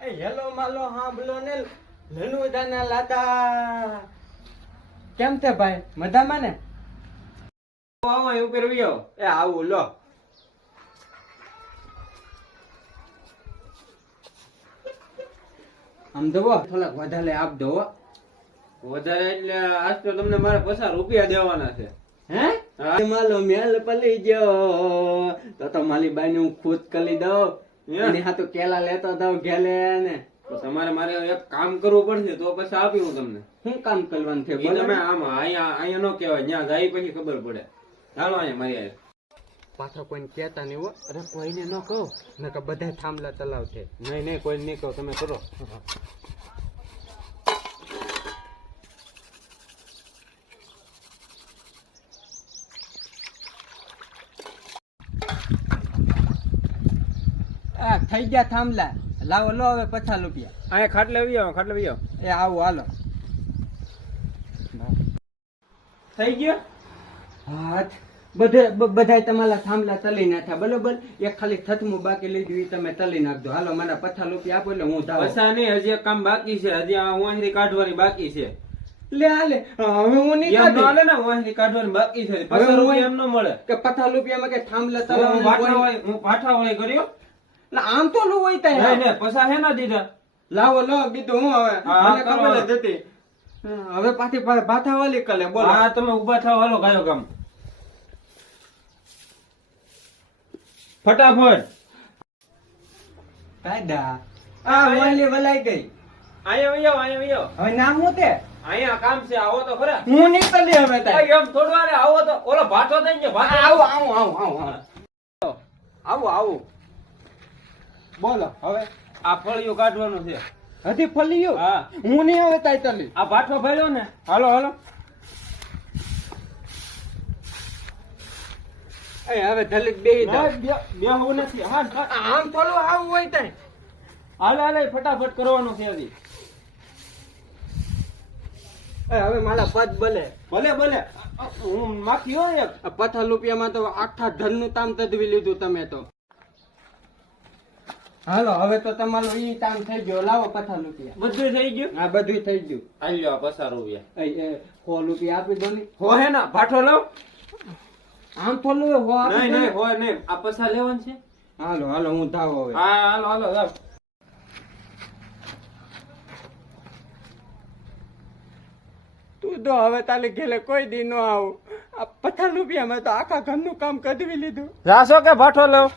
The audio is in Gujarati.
એ હેલો માલો હાંભલો ને લનુદાના લાદા કેમ છે ભાઈ મજામાં ને? આવો એવું કરવી એ આવું લો આમ દો થોડાક વધારે આપ દો વધારે એટલે આજ તો તમને મારે 50 રૂપિયા દેવાના છે. હે માલો મેલ પલી ગયો તો મારી બાઈ ને હું ખુદ કરી દઉં એની હાથે કેલા લેતો દઉં ઘેલે ને તો તમારે મારે એક કામ કરવું પડશે તો પછી આપી હું તમને. શું કામ કરવાનું છે ઈ તમે આમ અહીંયા નો કહેવાય, ત્યાં જાય પછી ખબર પડે. ચાલો અહીંયા મારી આરે. પાછો કોઈને કહેતા નહીં હો. અરે કોઈને ન કહો નકર બધા થાંભલા ચલાવશે. નહીં કોઈ નહીં કહો, તમે કરો. આ થઈ ગયા થાંભલા, લાવો લો હવે 50 રૂપિયા. અહીંયા ખાટલે આવી આવો, ખાટલે આવી આવો. એ આવું હાલો. થઈ ગયો હાથ બધા તમારા થાંભલા તલી નાખ્યા બરોબર. એક ખાલી થતમું બાકી લીધું ઈ તમે તલી નાખજો. હાલો મને 50 રૂપિયા આપો એટલે હું ધાવ. પૈસા નહીં, હજી એક કામ બાકી છે. હજી આ વાંસળી કાઢવાની બાકી છે. લે હાલે હવે હું નહીં એમ નો કાઢી. હાલે ને, વાંસળી કાઢવાની બાકી છે. 50 રૂપિયા એમ નો મળે. કે 50 રૂપિયામાં કે થાંભલા હું તલાવવાનું કોઈ- પાઠાવાળી કર્યો. એટલે આમ તો લો હોય ત્યાં. નહીં નહીં, પૈસા હે ના દીધા. લાવો લો કીધું હું હવે હા, મને કરો. ખબર જ હતી. હવે પાછી ભાથાવાલી કલે બોલો. હા તમે ઉભા થાવ, હાલો ગાયો કામ ફટાફટ. કાયદા આ વાલી વલાઈ ગઈ. અહીંયા વહી આવો. હવે નામ હું તે અહીંયા કામ છે, આવો તો ખરા. હું નીકળી હવે તાય. એમ થોડું વારે આવો તો ઓલો ભાઠો થઈ ગયો. આવું બોલો હવે આ ફળિયું કાઢવાનું છે. હજી ફલ્યું. હા. હું નહીં હવે તાય તલી. આ ભાઠો ભર્યો ને, હાલો. એ હવે દલિત બેહી જાવ. બેહવું નથી. હા આમ થોડું આવું હોય તાય. હાલે ફટાફટ કરવાનું છે હજી. એ હવે મારા પદ બલે. ભલે હું માખી હોય એક. આ 50 રૂપિયામાં તો આખા ધનનું તામ તદવી લીધું તમે તો. હાલો હવે તો તમારું ઈ તામ થઈ ગયો. લાવો 50 રૂપિયા. બધું થઈ ગયું. હા બધું થઈ ગયું. હાલ્યો આ 50 રૂપિયા. એ 100 રૂપિયા આપી દો ને. હો હે ના ભાઠો લઉં. આમ થોડું હો આપી દો ને. નહીં હોય નહીં, આ પૈસા લેવાનું છે. હાલો હું ધાવ હવે. હા હાલો જાઓ. તું તો હવે તાલે ઘેલે કોઈ દી નો આવું. આ 50 રૂપિયામાં તો આખા ઘરનું કામ કદવી લીધું. જાશો કે ભાઠો લઉં?